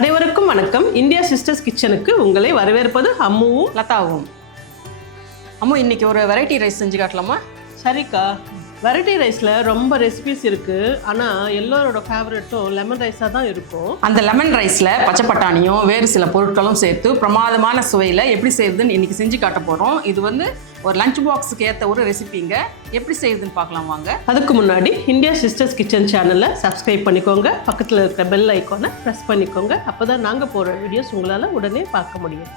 அனைவருக்கும் வணக்கம். India sisters கிச்சனுக்கு உங்களை வரவேற்பது அம்முவும் லதாவும். அம்மு, இன்னைக்கு ஒரு வெரைட்டி ரைஸ் செஞ்சு காட்டலாமா? சரிக்கா. வெரைட்டி ரைஸில் ரொம்ப ரெசிபிஸ் இருக்குது. ஆனால் எல்லோரோட ஃபேவரட்டும் லெமன் ரைஸாக தான் இருக்கும். அந்த லெமன் ரைஸில் பச்சை பட்டாணியும் வேறு சில பொருட்களும் சேர்த்து பிரமாதமான சுவையில் எப்படி செய்யுதுன்னு இன்றைக்கி செஞ்சு காட்ட போகிறோம். இது ஒரு லஞ்ச் பாக்ஸுக்கு ஏற்ற ஒரு ரெசிபிங்க. எப்படி செய்யுதுன்னு பார்க்கலாம் வாங்க. அதுக்கு முன்னாடி இந்தியா சிஸ்டர்ஸ் கிச்சன் சேனலை சப்ஸ்கிரைப் பண்ணிக்கோங்க. பக்கத்தில் இருக்கிற பெல் ஐக்கானை ப்ரெஸ் பண்ணிக்கோங்க. அப்போ தான் நாங்கள் போகிற வீடியோஸ் உங்களால் உடனே பார்க்க முடியும்.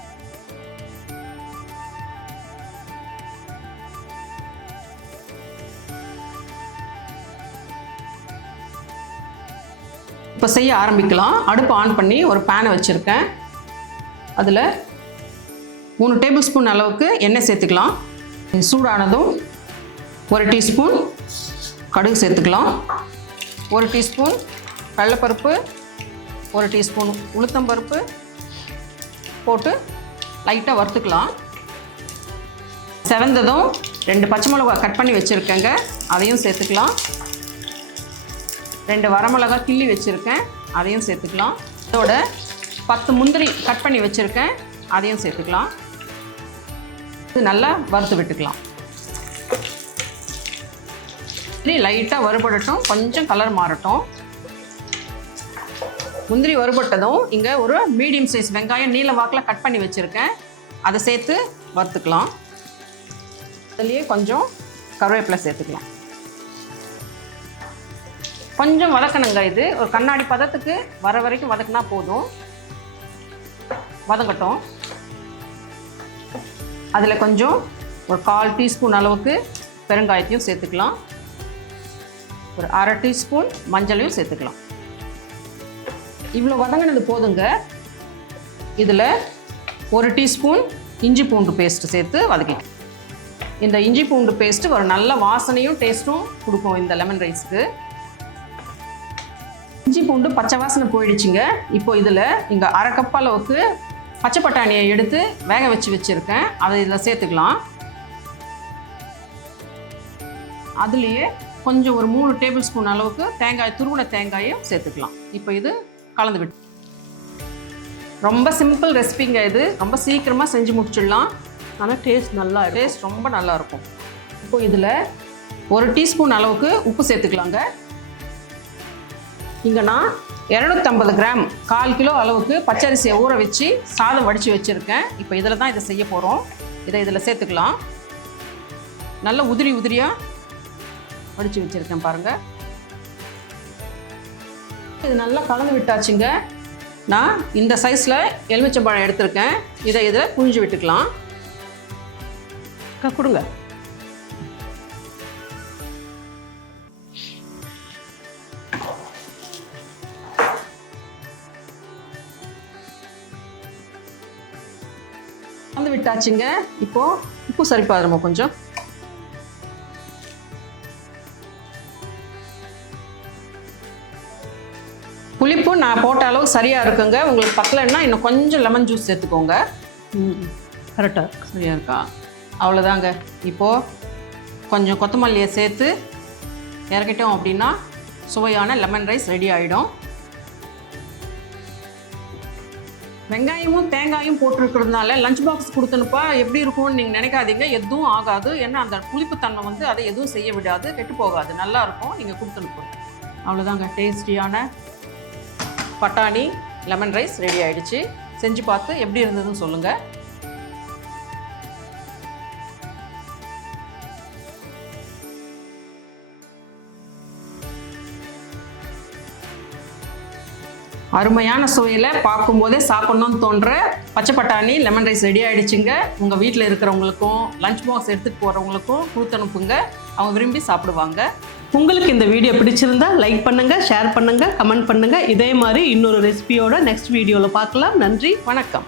இப்போ செய்ய ஆரம்பிக்கலாம். அடுப்பு ஆன் பண்ணி ஒரு பேனை வச்சுருக்கேன். அதில் 3 டேபிள் ஸ்பூன் அளவுக்கு எண்ணெய் சேர்த்துக்கலாம். சூடானதும் 1 டீஸ்பூன் கடுகு சேர்த்துக்கலாம். 1 டீஸ்பூன் கடலைப்பருப்பு, 1 டீஸ்பூன் உளுத்தம்பருப்பு போட்டு லைட்டாக வறுத்துக்கலாம். செவந்ததும் 2 பச்சை மிளகாய் கட் பண்ணி வச்சுருக்கேங்க, அதையும் சேர்த்துக்கலாம். 2 வரமிளகாய் கிள்ளி வச்சுருக்கேன், அதையும் சேர்த்துக்கலாம். அதோட 10 முந்திரி கட் பண்ணி வச்சுருக்கேன், அதையும் சேர்த்துக்கலாம். இது நல்லா வறுத்து விட்டுக்கலாம். முந்திரி லைட்டாக வறுபடட்டும், கொஞ்சம் கலர் மாறட்டும். முந்திரி வறுபட்டதும் இங்கே ஒரு மீடியம் சைஸ் வெங்காயம் நீல வாக்கில் கட் பண்ணி வச்சுருக்கேன், அதை சேர்த்து வறுத்துக்கலாம். அதுலேயே கொஞ்சம் கருவேப்பிலை சேர்த்துக்கலாம். கொஞ்சம் வதக்கணுங்க. இது ஒரு கண்ணாடி பதத்துக்கு வர வரைக்கும் வதக்கினா போதும். வதங்கட்டும். அதில் கொஞ்சம் ஒரு 1/4 டீஸ்பூன் அளவுக்கு பெருங்காயத்தையும் சேர்த்துக்கலாம். ஒரு 1/2 டீஸ்பூன் மஞ்சளையும் சேர்த்துக்கலாம். இவ்வளோ வதங்கினது போதுங்க. இதில் 1 டீஸ்பூன் இஞ்சி பூண்டு பேஸ்ட்டு சேர்த்து வதக்கிக்கலாம். இந்த இஞ்சி பூண்டு பேஸ்ட்டு ஒரு நல்ல வாசனையும் டேஸ்ட்டும் கொடுக்கும் இந்த லெமன் ரைஸ்க்கு. இஞ்சி பூண்டு பச்சை வாசனை போயிடுச்சுங்க. இப்போ இதில் இங்கே 1/2 கப் அளவுக்கு பச்சை பட்டாணியை எடுத்து வேக வச்சுருக்கேன், அதை இதில் சேர்த்துக்கலாம். அதுலேயே கொஞ்சம் ஒரு 3 டேபிள் ஸ்பூன் அளவுக்கு துருவின தேங்காயும் சேர்த்துக்கலாம். இப்போ இது கலந்து விட்டு, ரொம்ப சிம்பிள் ரெசிபிங்க. இது ரொம்ப சீக்கிரமாக செஞ்சு முடிச்சிடலாம். ஆனால் டேஸ்ட் ரொம்ப நல்லாயிருக்கும். இப்போ இதில் 1 டீஸ்பூன் அளவுக்கு உப்பு சேர்த்துக்கலாங்க. இங்கே நான் 250 கிராம் 1/4 கிலோ அளவுக்கு பச்சரிசியை ஊற வச்சு சாதம் வடித்து வச்சுருக்கேன். இப்போ இதில் தான் இதை செய்ய போகிறோம். இதில் சேர்த்துக்கலாம். நல்ல உதிரியாக வடித்து வச்சுருக்கேன் பாருங்கள். இது நல்லா கலந்து விட்டாச்சுங்க. நான் இந்த சைஸில் எலுமிச்சம்பழம் எடுத்திருக்கேன். இதில் புழிஞ்சு விட்டுக்கலாம். கொடுங்க. கலந்து விட்டாச்சுங்க. இப்போது உப்பு சரிப்பாதுமா கொஞ்சம். புளிப்பு நான் போட்ட அளவு சரியாக இருக்குங்க. உங்களுக்கு பத்தலைன்னா இன்னும் கொஞ்சம் லெமன் ஜூஸ் சேர்த்துக்கோங்க. கரெக்டாக சரியாக இருக்கா? அவ்வளோதாங்க. இப்போது கொஞ்சம் கொத்தமல்லியை சேர்த்து இறக்கிட்டோம் அப்படின்னா சுவையான லெமன் ரைஸ் ரெடி ஆகிடும். வெங்காயமும் தேங்காயும் போட்டிருக்கிறதுனால லஞ்ச் பாக்ஸ் கொடுத்தனுப்பா எப்படி இருக்கும்னு நீங்கள் நினைக்காதீங்க. எதுவும் ஆகாது. ஏன்னா அந்த புளிப்புத்தன்மை அதை எதுவும் செய்ய விடாது, கெட்டு போகாது, நல்லாயிருக்கும். நீங்கள் கொடுத்தனுப்போம். அவ்வளோதாங்க. டேஸ்டியான பட்டாணி லெமன் ரைஸ் ரெடி ஆகிடுச்சு. செஞ்சு பார்த்து எப்படி இருந்ததுன்னு சொல்லுங்கள். அருமையான சுவையில் பார்க்கும்போதே சாப்பிட்ணுன்னு தோன்ற பச்சை பட்டாணி லெமன் ரைஸ் ரெடி ஆகிடுச்சுங்க. உங்கள் வீட்டில் இருக்கிறவங்களுக்கும் லஞ்ச் பாக்ஸ் எடுத்துகிட்டு போகிறவங்களுக்கும் கொடுத்து அனுப்புங்க. அவங்க விரும்பி சாப்பிடுவாங்க. உங்களுக்கு இந்த வீடியோ பிடிச்சிருந்தா லைக் பண்ணுங்கள், ஷேர் பண்ணுங்கள், கமெண்ட் பண்ணுங்கள். இதே மாதிரி இன்னொரு ரெசிபியோட நெக்ஸ்ட் வீடியோவில் பார்க்கலாம். நன்றி, வணக்கம்.